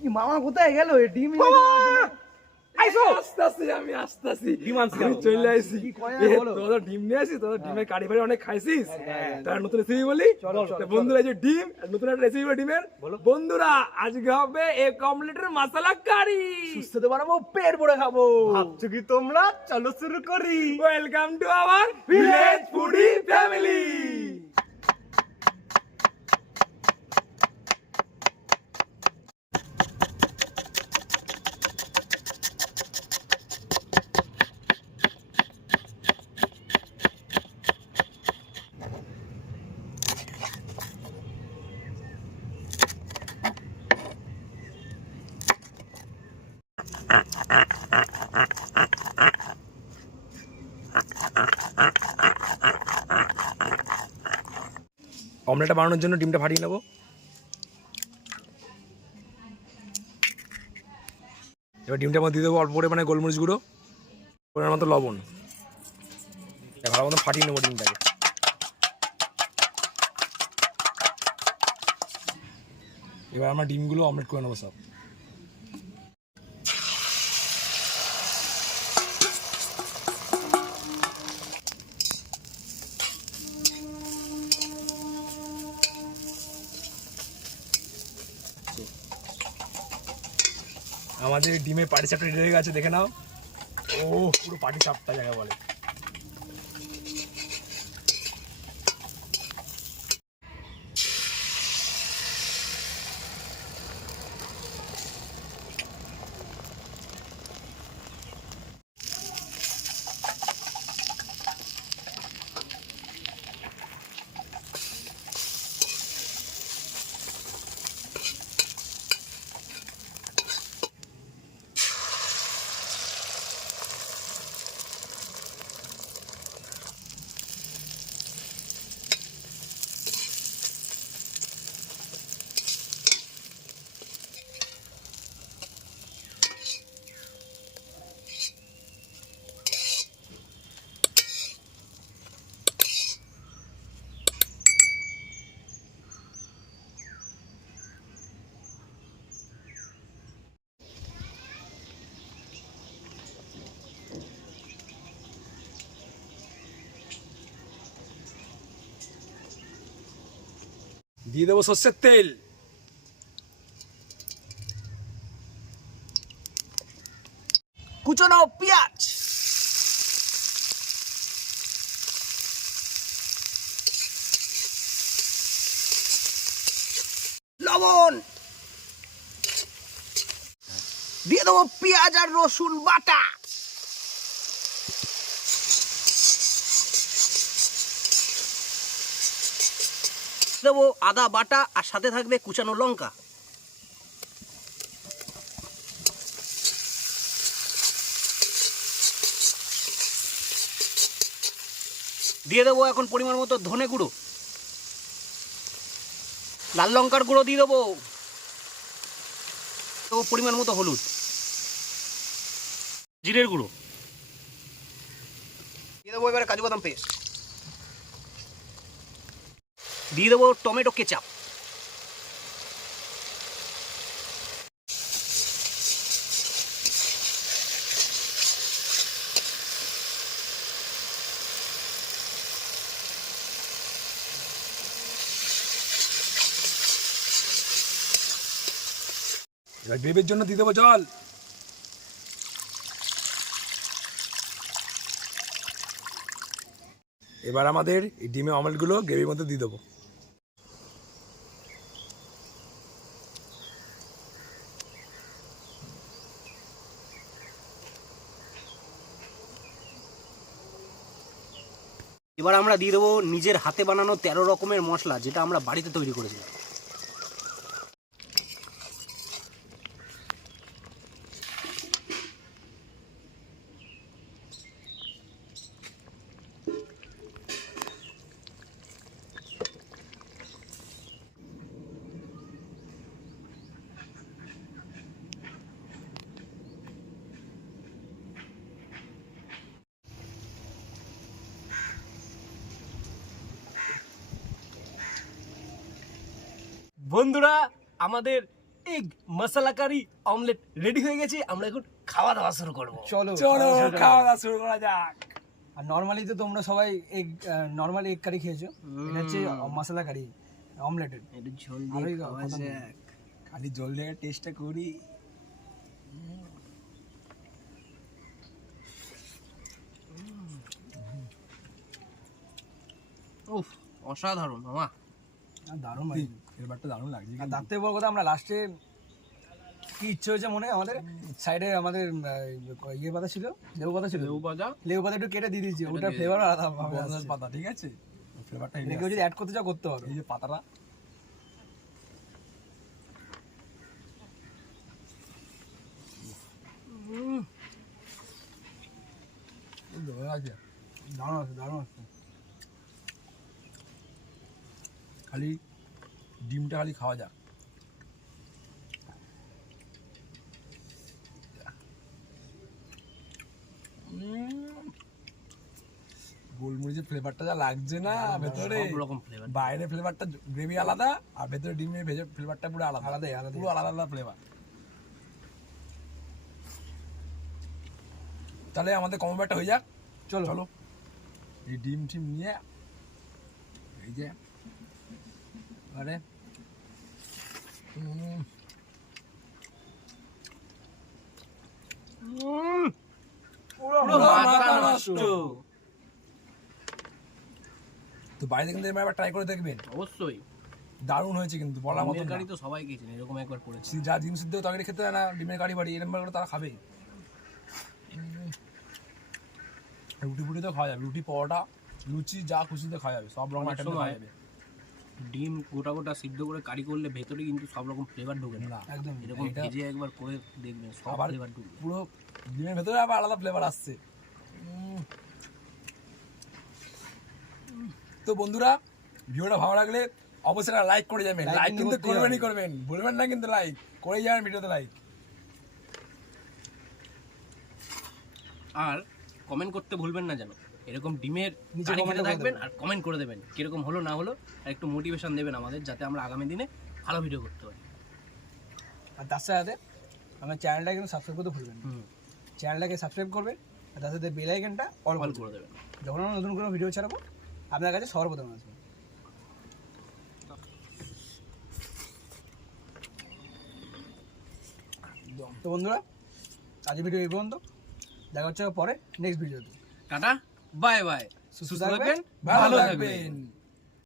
কি মামা কোথায় গেল? ডিম আইসো আমি আসতেছি ডিম আনছি আমি চলে আইছি তোরা ডিম নিয়ে আসিস তোরা ডিমের কারি ফারি অনেক খাইছিস তার নতুন রেসিপি বলি বন্ধুরা যে ডিম নতুন একটা রেসিপি ডিমের বন্ধুরা আজকে হবে এক অমলেটের মশলা কারি সুস্থতে বানাবো, পেট ভরে খাবো। ভাবছো কি তোমরা? চলো শুরু করি। Welcome to our village foodie family. অমলেটটা বানানোর জন্য ডিমটা ফাটিয়ে নেবো। এবার ডিমটার মধ্যে দিয়ে দেবো অল্প পরিমাণে গোলমরিচ গুঁড়ো, পরিমাণ মতো লবণ। ভালো মতো ফাটিয়ে নেবো ডিমটাকে। এবার আমরা ডিমগুলো অমলেট করে নেবো সব। আমাদের ডিমের পাটি সাপটা রেডি হয়ে গেছে, দেখে নাও। ও পুরো পাটি সাপটা জায়গা বলে। দিয়ে দেবো সর্ষের তেল, কুচনো পেঁয়াজ, লবণ, দিয়ে দেবো পেঁয়াজ আর রসুন বাটা, দেবো আদা বাটা, আর সাথে থাকবে কুচানো লঙ্কা। দিয়ে দেবো এখন পরিমাণ মতো ধনে গুঁড়ো, লাল লঙ্কার গুঁড়ো দিয়ে দেবো, পরিমাণ মতো হলুদ, জিরের গুঁড়ো দিয়ে দেবো। এবারে কাজু বাদাম পেস্ট দিয়ে দেবো, টমেটো কেচাপ, এবার গ্রেভির জন্য দিয়ে দেবো জল। এবার আমাদের এই ডিমের অমলেটগুলো গ্রেভির মধ্যে দিয়ে দেবো। এবার আমরা দিয়ে দেবো নিজের হাতে বানানো 13 রকমের মশলা, যেটা আমরা বাড়িতে তৈরি করেছিলাম। বন্ধুরা আমাদের এগ মশলা কারি অমলেট রেডি হয়ে গেছে, আমরা এখন খাওয়া দাওয়া শুরু করবো। চলো চলো খাওয়া দাওয়া শুরু করা যাক। আর নর্মালি তো তোমরা সবাই এগ নর্মালি এগ কারি খেয়েছো, এটা হচ্ছে মশলা কারি অমলেটের। একটু ঝোল আরোই দিয়ে খাওয়া কথা নেই। যাক। খালি জল দিয়ে টেস্টটা করি। উফ, অসাধারণ মামা। দারুণ ভাই, এবারটা দারুণ লাগছে। আর তার থেকে বড় কথা আমরা লাস্টে কি ইচ্ছে হয়েছে মনে আমাদের সাইডে আমাদের ইয়ে পাতা ছিল, লেবু পাতা ছিল, লেবু পাতা একটু কেটে দিয়ে দিয়েছি, ওটার ফ্লেভার আলাদা ভাবে বনসাই আসছে। পাতা, ঠিক আছে, ফ্লেভারটা এটা কেউ যদি অ্যাড করতে চাও করতে পারো। এই যে পাতাটা আছে, দারুণ আছে, দারুণ আছে। খালি ডিমটা খালি খাওয়া যাক। গোলমরিচের ফ্লেভারটা যা লাগছে না ভেতরে, সব রকম ফ্লেভার। বাইরে ফ্লেভারটা গ্রেভি আলাদা আর ভেতরে ডিমের ভেজে ফ্লেভারটা পুরো আলাদা, আলাদাই, আলাদাই। পুরো আলাদা আলাদা ফ্লেভার। তাহলে আমাদের কম্বোটা হয়ে যাক। চলো চলো এই ডিম টিম নিয়ে এই যে আরে পুরো মাথা নষ্ট। তো বাইরে কিন্তু এবার ট্রাই করে দেখবেন, অবশ্যই। দারুণ হয়েছে কিন্তু বলার মতো ডিমের না। কারি তো সবাই খেয়েছেন, এরকম একবার করেছি। যা ডিম সিদ্ধ তরকারি খেতে হয় না, ডিমের কারি বাড়ি এরকম করে তারা খাবে। রুটি ফুটি তো খাওয়া যাবে, রুটি পরোটা লুচি যা খুশিতে খাওয়া যাবে, সব রকম অনেক আইটেম সময় খাওয়া যাবে। ডিম গোটা গোটা সিদ্ধ করে কারি করলে ভেতরে কিন্তু সব রকম ফ্লেভার ঢোকে না। না একদম এরকম এটা- ভেজে একবার করে দেখবেন সব আবার ফ্লেভার ঢুকবে। পুরো ডিমের ভেতরে আবার আলাদা ফ্লেভার আসছে। তো বন্ধুরা, ভিডিওটা ভালো লাগলে অবশ্যই লাইক করে যাবেন, Like লাইক কিন্তু কিন্তু করতেই করবেনই হবে। করবেন, ভুলবেন না কিন্তু লাইক করে যাবেন ভিডিওতে লাইক। আর কমেন্ট করতে ভুলবেন না যেন, এরকম ডিমের নিচে কারি comment খেতে করে থাকবেন দেবেন। আর কমেন্ট করে দেবেন কিরকম হলো না হলো, আর একটু মোটিভেশন দেবেন আমাদের, যাতে আমরা আগামী দিনে ভালো ভিডিও করতে পারি। আর তার সাথে আমার চ্যানেলটা কিন্তু সাবস্ক্রাইব করতে ভুলবেন না। হুম, চ্যানেলটাকে সাবস্ক্রাইব করবে আর তার সাথে বেল আইকনটা অল কল করে করে দেবেন। যখন আমরা নতুন কোনো ভিডিও ছাড়াবো আপনার কাছে সবার প্রথমে আসবে। তো বন্ধুরা, আজকের ভিডিও এই পর্যন্ত, দেখা হচ্ছে পরে নেক্সট ভিডিওতে। টাটা, বাই বাই, সুস্থ সুস্থ থাকবেন, থাকবেন, ভালো ভালো থাকবেন। থাকবেন।